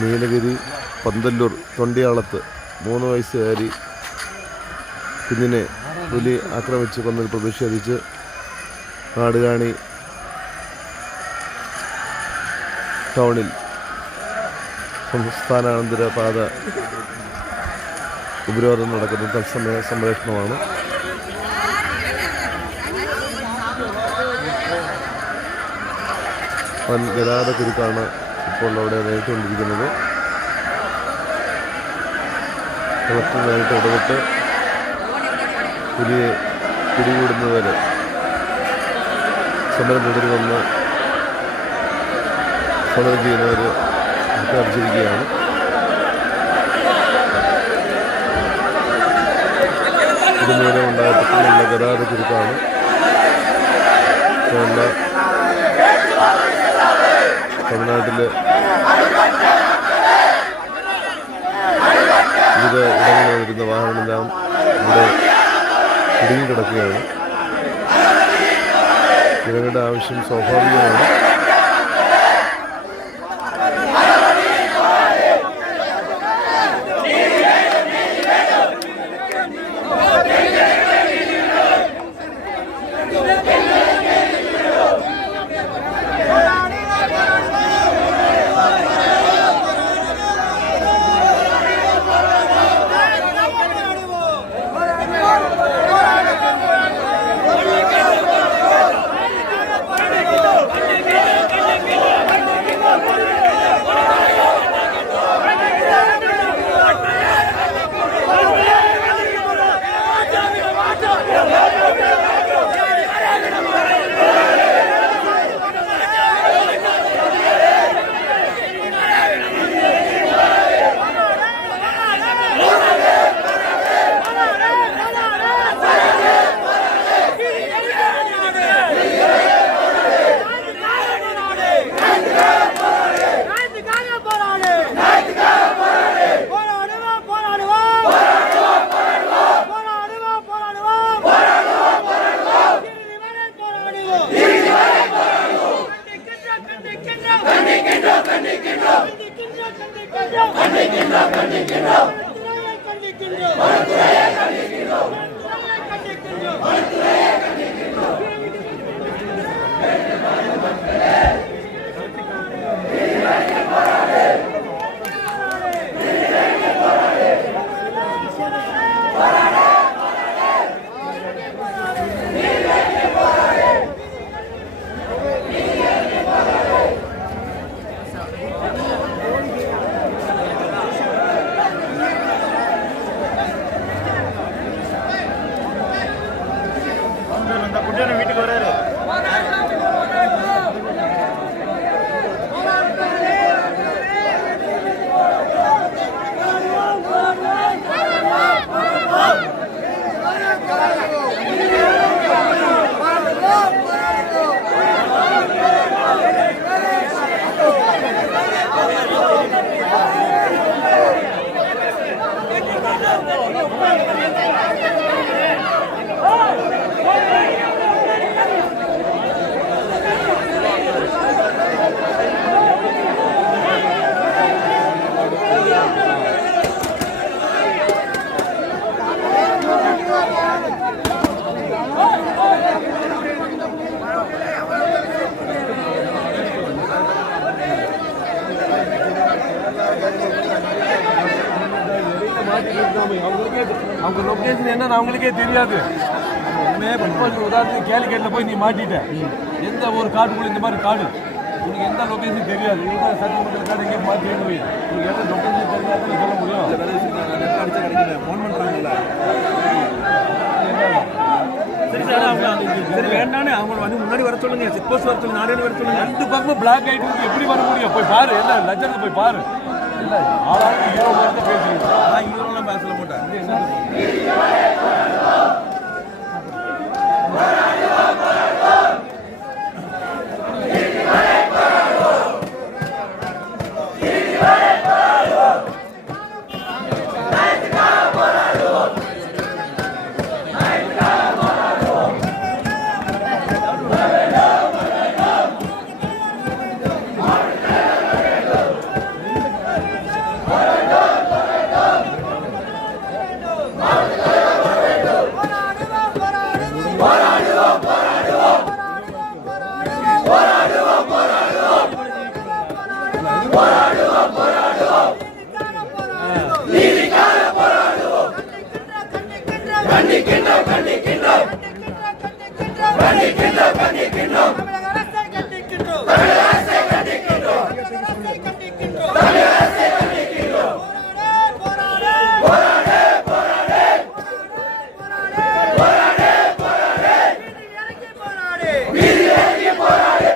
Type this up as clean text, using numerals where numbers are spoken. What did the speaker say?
നീലഗിരി പന്തല്ലൂർ തൊണ്ടിയാളത്ത് 3 വയസ്സുകാരി കുഞ്ഞിനെ പുലി ആക്രമിച്ച് കൊന്നതിൽ പ്രതിഷേധിച്ച് നാടുകാണി ടൗണിൽ സംസ്ഥാനാന്തര പാത ഉപരോധം നടക്കുന്ന തത്സമയ സംപ്രേഷണമാണ്. വൻ ഗതാഗത കുരുക്കാണ് ഇപ്പോൾ അവിടെ നേരിട്ടുകൊണ്ടിരിക്കുന്നത്. കളക്ടർ നേരിട്ട് ഇടപെട്ട് പുലിയെ പിടികൂടുന്നതുവരെ സമരം തുടരുമെന്ന് സമരം ചെയ്യുന്നവർ പ്രഖ്യാപിച്ചിരിക്കുകയാണ്. ഇതുമൂലം ഉണ്ടായ പെട്ടെന്നുള്ള ഗതാഗത കുരുക്കാണ്. തമിഴ്നാട്ടിൽ വിവിധ ഇടങ്ങളിൽ വരുന്ന വാഹനമെല്ലാം ഇവിടെ കുടുങ്ങിക്കിടക്കുകയാണ്. ജനങ്ങളുടെ ആവശ്യം സ്വാഭാവികമാണ്. அவங்க லொக்கேஷன் என்னன்னு அவங்களுக்கே தெரியாது. உதாரணத்துக்கு கேலிக்கேட்டில் போய் நீ மாட்டிட்ட, எந்த ஒரு காட்டுக்குள்ள இந்த மாதிரி காடு உனக்கு எந்த லொக்கேஷன் தெரியாது. இதுதான் சர்டிஃபிகேட் கார்டு எங்கேயும் மாற்றி போய் உனக்கு எந்த லொக்கேஷன் தெரியாதுன்னு சொல்ல முடியும். கிடைக்கல ஃபோன் பண்ணுறாங்கல்ல. சரி சார், அவங்க சரி வேண்டானே அவங்க வந்து முன்னாடி வர சொல்லுங்க, செக் போஸ்ட் வர சொல்லுங்க, நானே வர சொல்லுங்க. 2 பக்கமும் பிளாக் ஆகிட்டு எப்படி வர முடியும்? போய் பாரு, என்ன லட்சத்தில் போய் பாரு. இல்லை ஆளாளுக்கு ஹீரோ மாதிரி பேசுறீங்க. நான் ஹீரோலாம் பேசல மாட்டேன். கண்டிக்கின்றோம் கண்டிக்கின்றோம் கண்டிக்கின்றோம் கண்டிக்கின்றோம் தமிழக அரசை கண்டிக்கின்றோம் தமிழக அரசை கண்டிக்கின்றோம் தமிழக அரசை கண்டிக்கின்றோம் தமிழக